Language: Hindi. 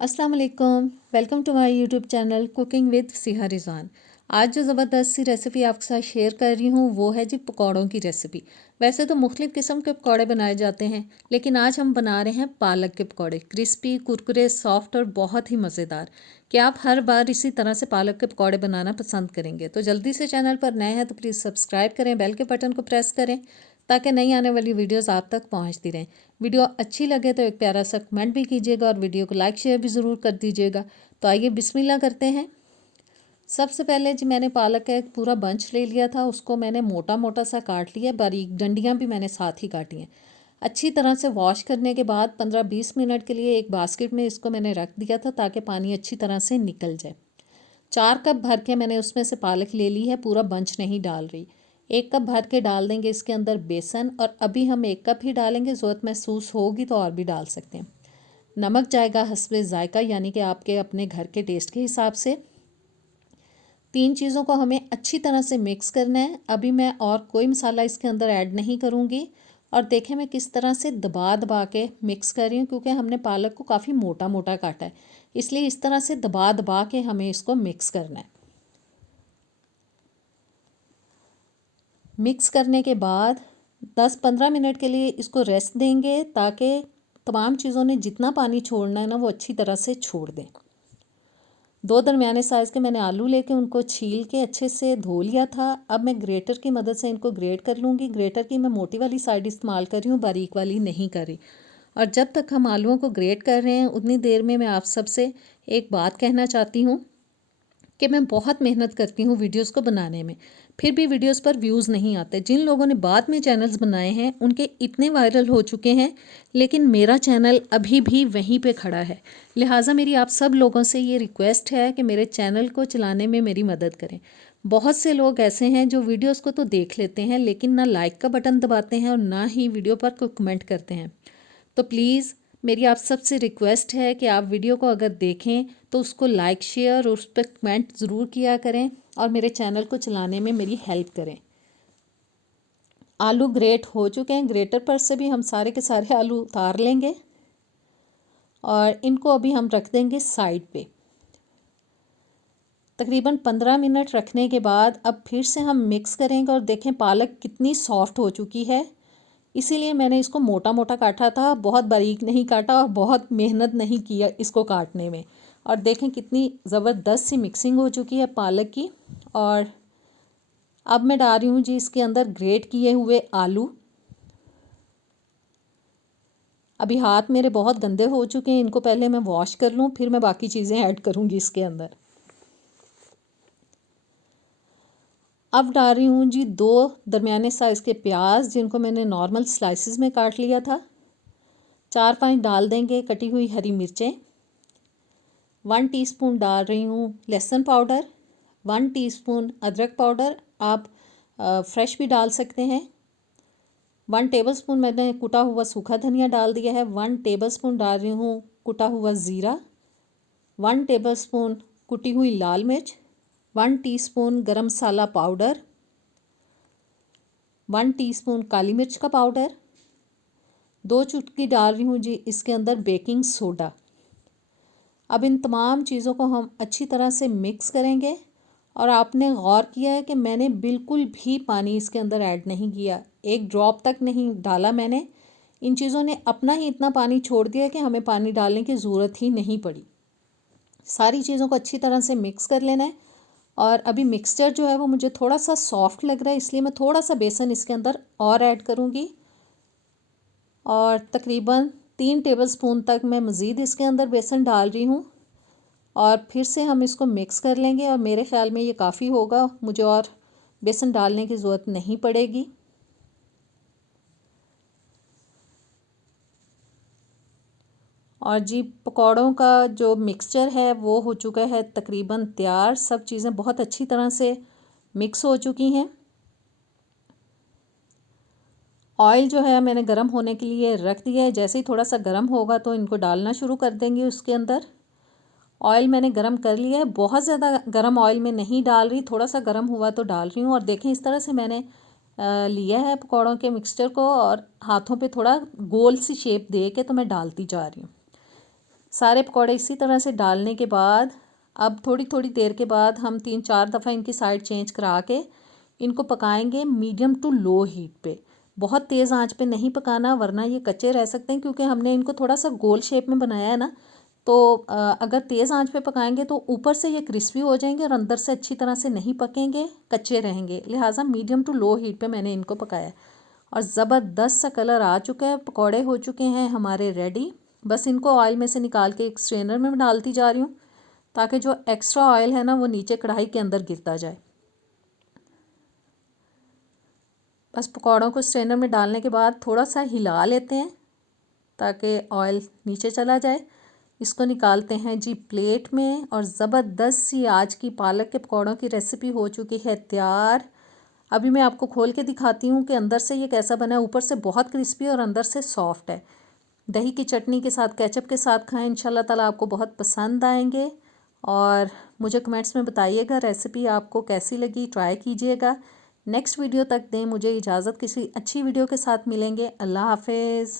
अस्सलाम वालेकुम, welcome to my YouTube channel cooking with Siha Rizwan. आज जो ज़बरदस्त सी रेसिपी आपके साथ शेयर कर रही हूँ वो है जी पकौड़ों की रेसिपी। वैसे तो मुख्तलिफ़ किस्म के पकौड़े बनाए जाते हैं, लेकिन आज हम बना रहे हैं पालक के पकौड़े। क्रिस्पी, कुरकुरे, सॉफ्ट और बहुत ही मज़ेदार। क्या आप हर बार इसी तरह से पालक के पकौड़े बनाना पसंद करेंगे? तो जल्दी से चैनल पर नए हैं तो प्लीज़ सब्सक्राइब करें, बेल के बटन को प्रेस करें ताकि नई आने वाली वीडियोस आप तक पहुंचती रहें। वीडियो अच्छी लगे तो एक प्यारा सा कमेंट भी कीजिएगा और वीडियो को लाइक शेयर भी ज़रूर कर दीजिएगा। तो आइए बिस्मिल्लाह करते हैं। सबसे पहले जी मैंने पालक का एक पूरा बंच ले लिया था, उसको मैंने मोटा मोटा सा काट लिया, बारीक डंडियाँ भी मैंने साथ ही काटी हैं। अच्छी तरह से वॉश करने के बाद 15-20 मिनट के लिए एक बास्केट में इसको मैंने रख दिया था ताकि पानी अच्छी तरह से निकल जाए। 4 कप भर के मैंने उसमें से पालक ले ली है, पूरा बंच नहीं डाल रही। 1 कप भर के डाल देंगे इसके अंदर बेसन, और अभी हम 1 कप ही डालेंगे, ज़रूरत महसूस होगी तो और भी डाल सकते हैं। नमक जाएगा हस्बे ज़ायका, यानी कि आपके अपने घर के टेस्ट के हिसाब से। 3 चीज़ों को हमें अच्छी तरह से मिक्स करना है। अभी मैं और कोई मसाला इसके अंदर ऐड नहीं करूँगी। और देखें मैं किस तरह से दबा दबा के मिक्स कर रही हूँ, क्योंकि हमने पालक को काफ़ी मोटा मोटा काटा है, इसलिए इस तरह से दबा दबा के हमें इसको मिक्स करना है। मिक्स करने के बाद 10-15 मिनट के लिए इसको रेस्ट देंगे ताकि तमाम चीज़ों ने जितना पानी छोड़ना है ना वो अच्छी तरह से छोड़ दें। 2 दरमियाने साइज़ के मैंने आलू लेके उनको छील के अच्छे से धो लिया था। अब मैं ग्रेटर की मदद से इनको ग्रेट कर लूँगी। ग्रेटर की मैं मोटी वाली साइड इस्तेमाल कर रही हूँ, बारीक वाली नहीं कर रही। और जब तक हम आलूओं को ग्रेट कर रहे हैं उतनी देर में मैं आप सबसे एक बात कहना चाहती हूँ कि मैं बहुत मेहनत करती हूँ वीडियोस को बनाने में, फिर भी वीडियोस पर व्यूज़ नहीं आते। जिन लोगों ने बाद में चैनल्स बनाए हैं उनके इतने वायरल हो चुके हैं, लेकिन मेरा चैनल अभी भी वहीं पे खड़ा है। लिहाजा मेरी आप सब लोगों से ये रिक्वेस्ट है कि मेरे चैनल को चलाने में मेरी मदद करें। बहुत से लोग ऐसे हैं जो वीडियोज़ को तो देख लेते हैं लेकिन ना लाइक का बटन दबाते हैं और ना ही वीडियो पर कोई कमेंट करते हैं। तो प्लीज़ मेरी आप सबसे रिक्वेस्ट है कि आप वीडियो को अगर देखें तो उसको लाइक शेयर और उस पर कमेंट ज़रूर किया करें और मेरे चैनल को चलाने में मेरी हेल्प करें। आलू ग्रेट हो चुके हैं, ग्रेटर पर से भी हम सारे के सारे आलू उतार लेंगे और इनको अभी हम रख देंगे साइड पे। तकरीबन 15 मिनट रखने के बाद अब फिर से हम मिक्स करेंगे और देखें पालक कितनी सॉफ्ट हो चुकी है। इसीलिए मैंने इसको मोटा मोटा काटा था, बहुत बारीक नहीं काटा और बहुत मेहनत नहीं किया इसको काटने में। और देखें कितनी ज़बरदस्त सी मिक्सिंग हो चुकी है पालक की। और अब मैं डाल रही हूँ जी इसके अंदर ग्रेट किए हुए आलू। अभी हाथ मेरे बहुत गंदे हो चुके हैं, इनको पहले मैं वॉश कर लूँ फिर मैं बाकी चीज़ें ऐड करूँगी इसके अंदर। अब डाल रही हूँ जी 2 दरमियाने साइज़ के प्याज, जिनको मैंने नॉर्मल स्लाइसिस में काट लिया था। 4-5 डाल देंगे कटी हुई हरी मिर्चें। 1 टीस्पून डाल रही हूँ लहसुन पाउडर। 1 टीस्पून अदरक पाउडर, आप फ्रेश भी डाल सकते हैं। 1 टेबलस्पून मैंने कुटा हुआ सूखा धनिया डाल दिया है। 1 टेबलस्पून डाल रही हूँ कुटा हुआ ज़ीरा। 1 टेबलस्पून कुटी हुई लाल मिर्च। 1 टीस्पून गरम मसाला पाउडर। 1 टीस्पून काली मिर्च का पाउडर। 2 चुटकी डाल रही हूँ जी इसके अंदर बेकिंग सोडा। अब इन तमाम चीज़ों को हम अच्छी तरह से मिक्स करेंगे। और आपने गौर किया है कि मैंने बिल्कुल भी पानी इसके अंदर ऐड नहीं किया, एक ड्रॉप तक नहीं डाला मैंने। इन चीज़ों ने अपना ही इतना पानी छोड़ दिया कि हमें पानी डालने की ज़रूरत ही नहीं पड़ी। सारी चीज़ों को अच्छी तरह से मिक्स कर लेना है। और अभी मिक्सचर जो है वो मुझे थोड़ा सा सॉफ्ट लग रहा है, इसलिए मैं थोड़ा सा बेसन इसके अंदर और ऐड करूँगी। और तकरीबन 3 टेबलस्पून तक मैं मज़ीद इसके अंदर बेसन डाल रही हूँ। और फिर से हम इसको मिक्स कर लेंगे और मेरे ख़्याल में ये काफ़ी होगा, मुझे और बेसन डालने की ज़रूरत नहीं पड़ेगी। और जी पकौड़ों का जो मिक्सचर है वो हो चुका है तकरीबन तैयार। सब चीज़ें बहुत अच्छी तरह से मिक्स हो चुकी हैं। ऑयल जो है मैंने गरम होने के लिए रख दिया है, जैसे ही थोड़ा सा गरम होगा तो इनको डालना शुरू कर देंगे उसके अंदर। ऑयल मैंने गरम कर लिया है, बहुत ज़्यादा गरम ऑयल में नहीं डाल रही, थोड़ा सा गरम हुआ तो डाल रही हूँ। और देखें इस तरह से मैंने लिया है पकौड़ों के मिक्सचर को और हाथों पे थोड़ा गोल सी शेप दे के तो मैं डालती जा रही हूँ। सारे पकौड़े इसी तरह से डालने के बाद अब थोड़ी थोड़ी देर के बाद हम 3-4 दफ़ा इनकी साइड चेंज करा के इनको पकाएंगे मीडियम टू लो हीट पे। बहुत तेज़ आंच पे नहीं पकाना, वरना ये कच्चे रह सकते हैं, क्योंकि हमने इनको थोड़ा सा गोल शेप में बनाया है ना। तो अगर तेज़ आंच पे पकाएंगे तो ऊपर से ये क्रिस्पी हो जाएंगे और अंदर से अच्छी तरह से नहीं पकेंगे, कच्चे रहेंगे। लिहाजा मीडियम टू लो हीट पे मैंने इनको पकाया और ज़बरदस्त सा कलर आ चुका है। पकौड़े हो चुके हैं हमारे रेडी। बस इनको ऑयल में से निकाल के एक स्ट्रेनर में डालती जा रही हूँ, ताकि जो एक्स्ट्रा ऑयल है ना वो नीचे कढ़ाई के अंदर गिरता जाए। बस पकौड़ों को स्ट्रेनर में डालने के बाद थोड़ा सा हिला लेते हैं ताकि ऑयल नीचे चला जाए। इसको निकालते हैं जी प्लेट में और ज़बरदस्त सी आज की पालक के पकौड़ों की रेसिपी हो चुकी है तैयार। अभी मैं आपको खोल के दिखाती हूँ कि अंदर से ये कैसा बना है। ऊपर से बहुत क्रिस्पी और अंदर से सॉफ्ट है। दही की चटनी के साथ, केचप के साथ खाएं, इंशाल्लाह ताला आपको बहुत पसंद आएंगे। और मुझे कमेंट्स में बताइएगा रेसिपी आपको कैसी लगी, ट्राई कीजिएगा। नेक्स्ट वीडियो तक दें मुझे इजाज़त, किसी अच्छी वीडियो के साथ मिलेंगे। अल्लाह हाफिज़।